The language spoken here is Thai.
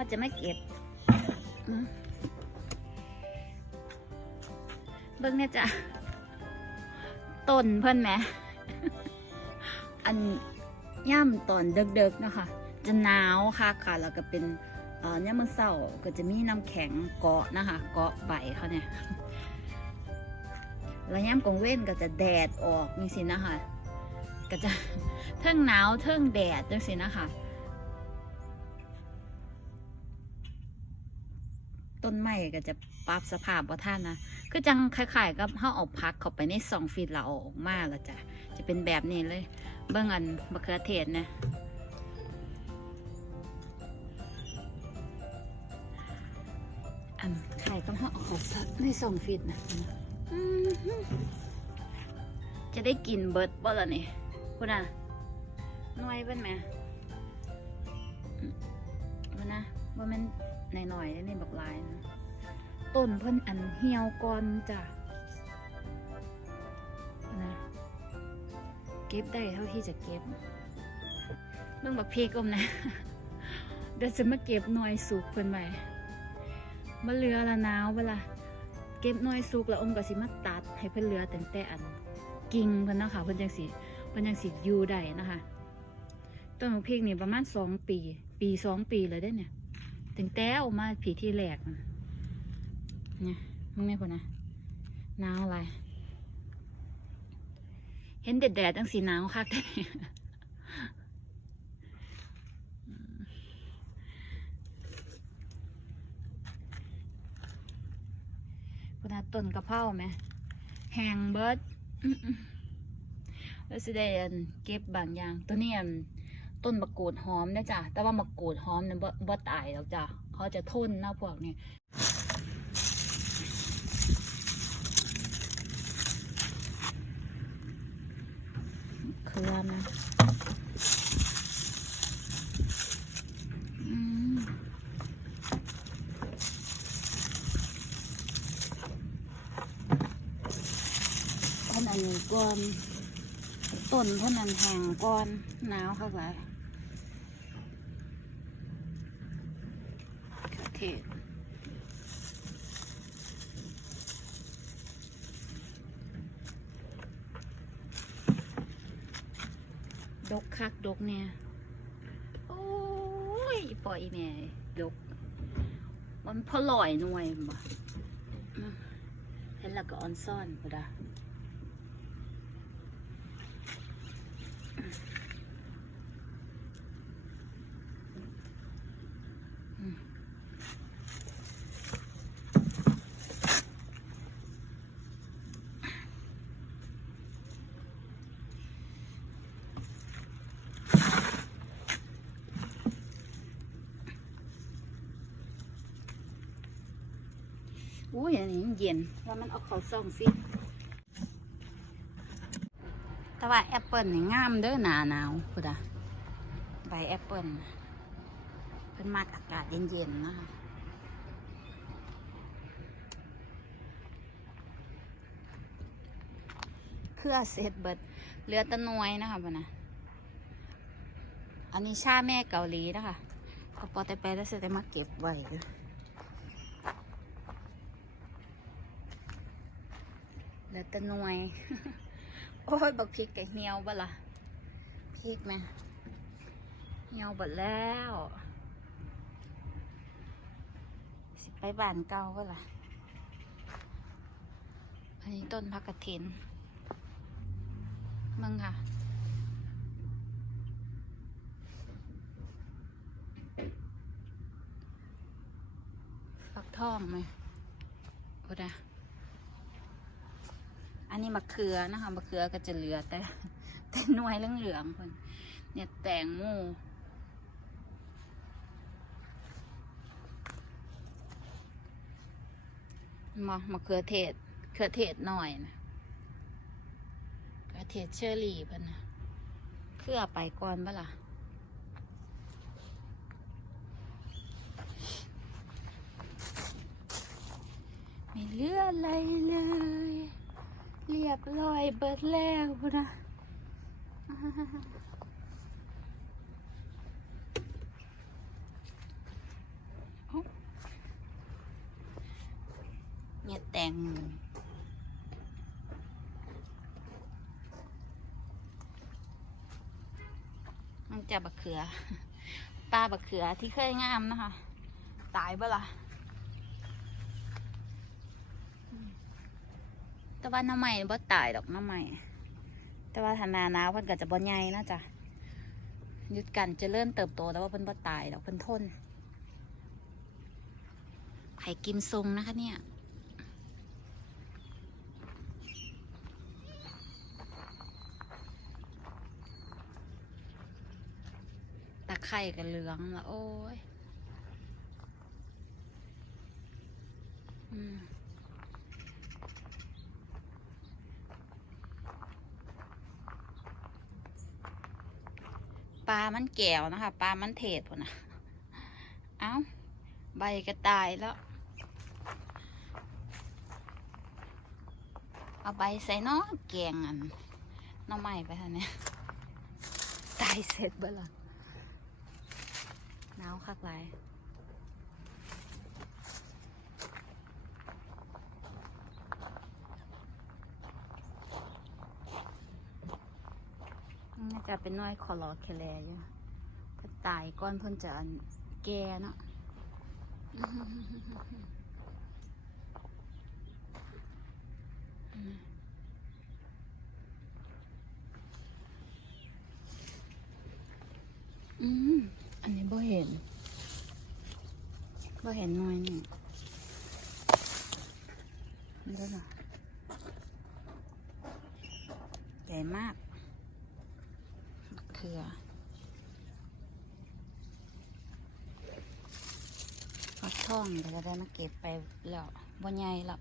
ว่าจะไม่เก็บเบิ่งเนี่ยจ้ะต้นเพื่อนไหม อันย่ำตอนเดึกๆนะคะ จะหนาวค่ะค่ะแล้วก็เป็นเอ่ยมือเศร้าก็จะมีน้ำแข็งเกาะนะคะ เกาะใบเขาเนี่ยแล้วย่ำกงเว้นก็จะแดดออกนี่สินะคะ ก็จะเทิงหนาวเทิงแดดจังสินะคะ ต้นไม้ก็จะปรับสภาพว่ท่านนะคือจังคล้ายๆกับเฮาเอาพักเข้าไปในสองฟีตเราออกมาแล้วจ้ะจะเป็นแบบนี้เลย เบิ่งอันมะเขือเทศนะอันไข่ก็เฮาเอาเข้าซะในสองฟีตนะจะได้กินเบิร์ดบ่ล่ะนี่คุณน่ะน่วยเป็นไหมคุณนะว่ามันหน่อยๆได้นี่บักลายนะ ต้นเพิ่นอันเหี่ยวก่อนจ้ะนะเก็บได้เท่าที่จะเก็บเรื่องบักพีกอมนะเดี๋ยวจะมาเก็บหน่อยสุกเพิ่นไปมาเหลือละหนาวเวลาเก็บหน่อยสุกแล้วอมก็สิมาตัด ให้เพิ่นเหลือแต่แต่อันกิ่งเพิ่นนะคะเพิ่นจังสิเพิ่นจังสิอยู่ได้นะคะต้นบักพีกนี่ประมาณสองปี ปีสองปีเลยได้เนี่ยถึงแต่ออกมาผีที่แรกนะ เนี่ยมึงไงคนนะหนาวอะไร เห็นแดดๆจังสีหนาวคักได้พุนาต้นกะเพราไหมแหงเบิดอื้อๆแล้วสิได้อันเก็บบางอย่าง ตัวนี้อันต้นมะกรูดหอมนะจ้ะแต่ว่ามะกรูดหอมเนี่ยบ่บ่ตายหรอกจ้ะ เขาจะทนนะพวกนี้ เคลือมนะอืมท่าน อันนี้ก่อนต้นท่านอันแห้งก่อนหนาวเข้าไปกระเทศดกคักดกเนี่ย โอ้ยปล่อยแม่ยดก มันพอลอยหน่วยบ่เห็นแล้วก็ออนซ่อนก็ได้ อุ้ยอันนี้เย็นว่ามันเอาเขาส่องสิ แต่ว่าแอปเปิลนี่งามเด้อหนาหนาวพุดะใบแอปเปิลเป็นมากอากาศเย็นๆนะคะเครือเสร็จเบิดเหลือตะนวยนะคะพ่นะอันนี้ชาแม่เกาหลีนะคะก็ปอแต่ไปแล้วเสร็จมาเก็บไว้เด้อเหลือต่หน่วย อ้ยบักพริกกับเหี่ยวบ่ล่ะพริกไหมเหี่ยวหมดแล้ว สิไปบ้านเก่าบ่ล่ะอันนี้ต้นพักกระถินมึงค่ะปักท่องไหมโอ้ดะ อันนี้มะเขือนะคะมะเขือก็จะเหลือแต่แต่หน่วยเหลืองๆคนเนี่ยแตงโมมามะเขือเทศเขือเทศหน่อยนะเขือเทศเชอรี่เพิ่นนะเคลือไปก่อนบ่ล่ะไม่เหลืออะไรเลย เรียบร้อยเบิดแล้วนะเนี่ยแต่งมันจะบักเขือปลาบักเขือที่เคยงามนะคะ ตายเปล่า แต่ว่าน้ำใหม่บ่ตายดอกน้ำใหม่ แต่ว่าธนานาเพิ่นก็จะบ่ใหญ่นะจ๊ะหยุดกันเจะเริ่มเติบโตแต่ว่าเพิ่นบ่ตายดอกเพิ่นทนไข่กิมซุงนะคะเนี่ยตะไคร่กับเหลืองละโอ้ย ปลามันแก้วนะคะปลามันเทศพุ่นนะเอ้า ใบก็ตายแล้ว เอาใบใส่เน้อแกงอันน้องใหม่ไปท่างนี้ตายเสร็จเบ่ล่ะหนาวคักหลาย จะเป็นน้อยคอรอแคลอยู่เพิ่นตายก่อนเพิ่นจะอันแก่เนาะอืมอันนี้บ่เห็นบ่เห็นหน่อยนี่นี่ได้หรอใหญ่มาก มะเขือ ฟักทองเดี๋ยวจะได้มาเก็บไปแล้วบ่ใหญ่แล้ว